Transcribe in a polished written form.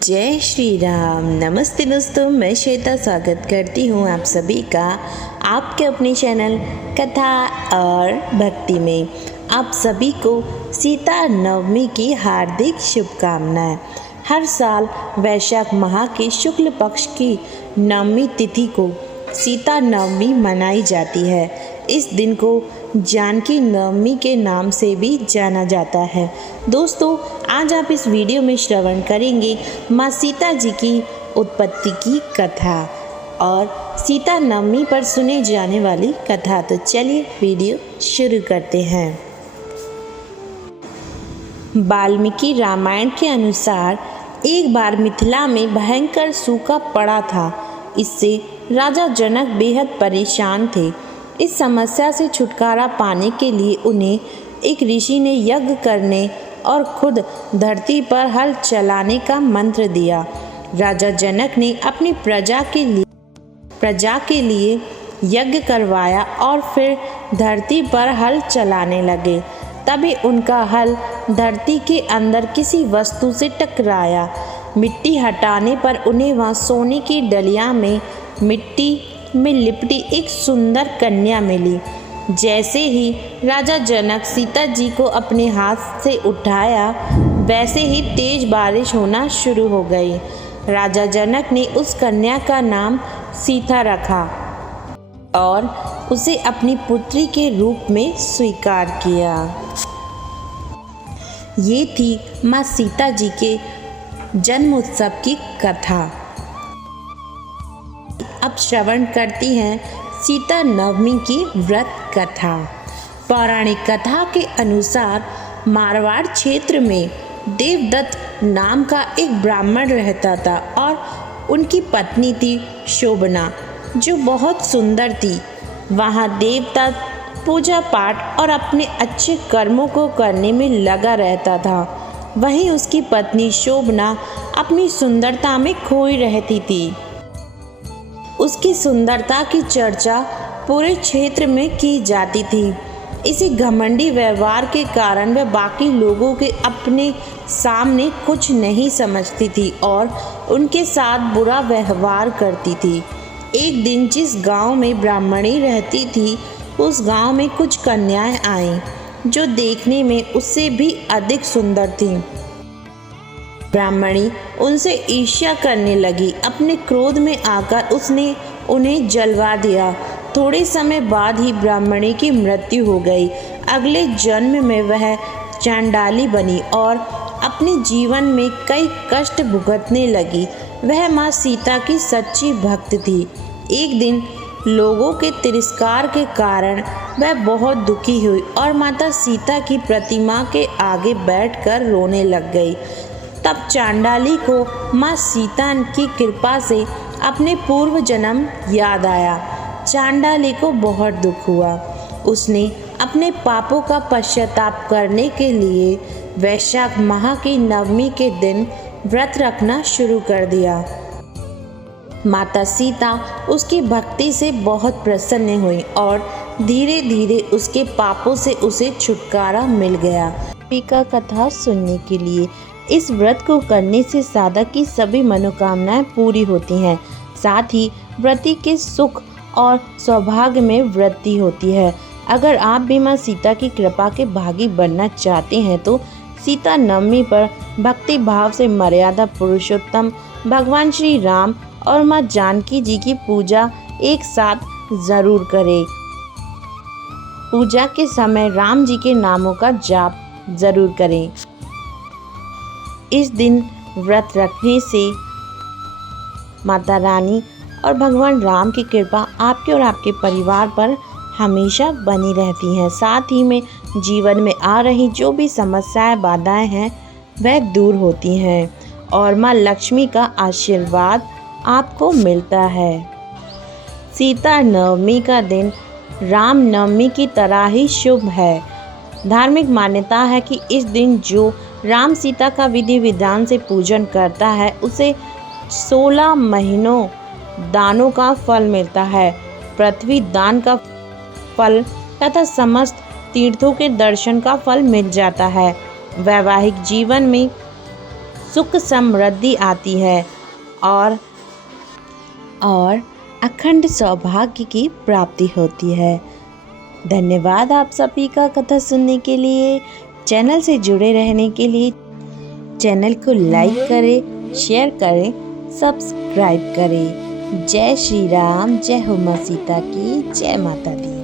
जय श्री राम। नमस्ते दोस्तों, मैं श्वेता स्वागत करती हूँ आप सभी का आपके अपने चैनल कथा और भक्ति में। आप सभी को सीता नवमी की हार्दिक शुभकामनाएं। हर साल वैशाख माह के शुक्ल पक्ष की नवमी तिथि को सीता नवमी मनाई जाती है। इस दिन को जानकी नवमी के नाम से भी जाना जाता है। दोस्तों, आज आप इस वीडियो में श्रवण करेंगे माँ सीता जी की उत्पत्ति की कथा और सीता नवमी पर सुने जाने वाली कथा। तो चलिए वीडियो शुरू करते हैं। वाल्मीकि रामायण के अनुसार एक बार मिथिला में भयंकर सूखा पड़ा था। इससे राजा जनक बेहद परेशान थे। इस समस्या से छुटकारा पाने के लिए उन्हें एक ऋषि ने यज्ञ करने और खुद धरती पर हल चलाने का मंत्र दिया। राजा जनक ने अपनी प्रजा के लिए यज्ञ करवाया और फिर धरती पर हल चलाने लगे। तभी उनका हल धरती के अंदर किसी वस्तु से टकराया। मिट्टी हटाने पर उन्हें वहां सोने की डलिया में मिट्टी में लिपटी एक सुंदर कन्या मिली। जैसे ही राजा जनक सीता जी को अपने हाथ से उठाया, वैसे ही तेज बारिश होना शुरू हो गई। राजा जनक ने उस कन्या का नाम सीता रखा और उसे अपनी पुत्री के रूप में स्वीकार किया। ये थी माँ सीता जी के जन्म उत्सव की कथा। अब श्रवण करती हैं सीता नवमी की व्रत कथा। पौराणिक कथा के अनुसार मारवाड़ क्षेत्र में देवदत्त नाम का एक ब्राह्मण रहता था और उनकी पत्नी थी शोभना, जो बहुत सुंदर थी। वहाँ देवदत्त पूजा पाठ और अपने अच्छे कर्मों को करने में लगा रहता था। वहीं उसकी पत्नी शोभना अपनी सुंदरता में खोई रहती थी। उसकी सुंदरता की चर्चा पूरे क्षेत्र में की जाती थी। इसी घमंडी व्यवहार के कारण वह बाकी लोगों के अपने सामने कुछ नहीं समझती थी और उनके साथ बुरा व्यवहार करती थी। एक दिन जिस गांव में ब्राह्मणी रहती थी, उस गांव में कुछ कन्याएं आईं, जो देखने में उससे भी अधिक सुंदर थीं। ब्राह्मणी उनसे ईर्ष्या करने लगी। अपने क्रोध में आकर उसने उन्हें जलवा दिया। थोड़े समय बाद ही ब्राह्मणी की मृत्यु हो गई। अगले जन्म में वह चांडाली बनी और अपने जीवन में कई कष्ट भुगतने लगी। वह माँ सीता की सच्ची भक्त थी। एक दिन लोगों के तिरस्कार के कारण वह बहुत दुखी हुई और माता सीता की प्रतिमा के आगे बैठकर रोने लग गई। तब चांडाली को माँ सीता की कृपा से अपने पूर्व जन्म याद आया। चांडाली को बहुत दुख हुआ। उसने अपने पापों का पश्चाताप करने के लिए वैशाख माह की नवमी के दिन व्रत रखना शुरू कर दिया। माता सीता उसकी भक्ति से बहुत प्रसन्न हुई और धीरे धीरे उसके पापों से उसे छुटकारा मिल गया। का कथा सुनने के लिए इस व्रत को करने से साधक की सभी मनोकामनाएं पूरी होती हैं। साथ ही व्रती के सुख और सौभाग्य में वृद्धि होती है। अगर आप भी माँ सीता की कृपा के भागी बनना चाहते हैं तो सीता नवमी पर भक्ति भाव से मर्यादा पुरुषोत्तम भगवान श्री राम और माँ जानकी जी की पूजा एक साथ जरूर करें। पूजा के समय राम जी के नामों का जाप जरूर करें। इस दिन व्रत रखने से माता रानी और भगवान राम की कृपा आपके और आपके परिवार पर हमेशा बनी रहती है। साथ ही में जीवन में आ रही जो भी समस्याएं बाधाएं हैं वह दूर होती हैं और माँ लक्ष्मी का आशीर्वाद आपको मिलता है। सीता नवमी का दिन राम नवमी की तरह ही शुभ है। धार्मिक मान्यता है कि इस दिन जो राम सीता का विधि विधान से पूजन करता है उसे 16 महीनों दानों का फल मिलता है। पृथ्वी दान का फल तथा समस्त तीर्थों के दर्शन का फल मिल जाता है। वैवाहिक जीवन में सुख समृद्धि आती है और अखंड सौभाग्य की प्राप्ति होती है। धन्यवाद आप सभी का कथा सुनने के लिए। चैनल से जुड़े रहने के लिए चैनल को लाइक करें, शेयर करें, सब्सक्राइब करें। जय श्री राम, जय हो मां सीता की, जय माता दी।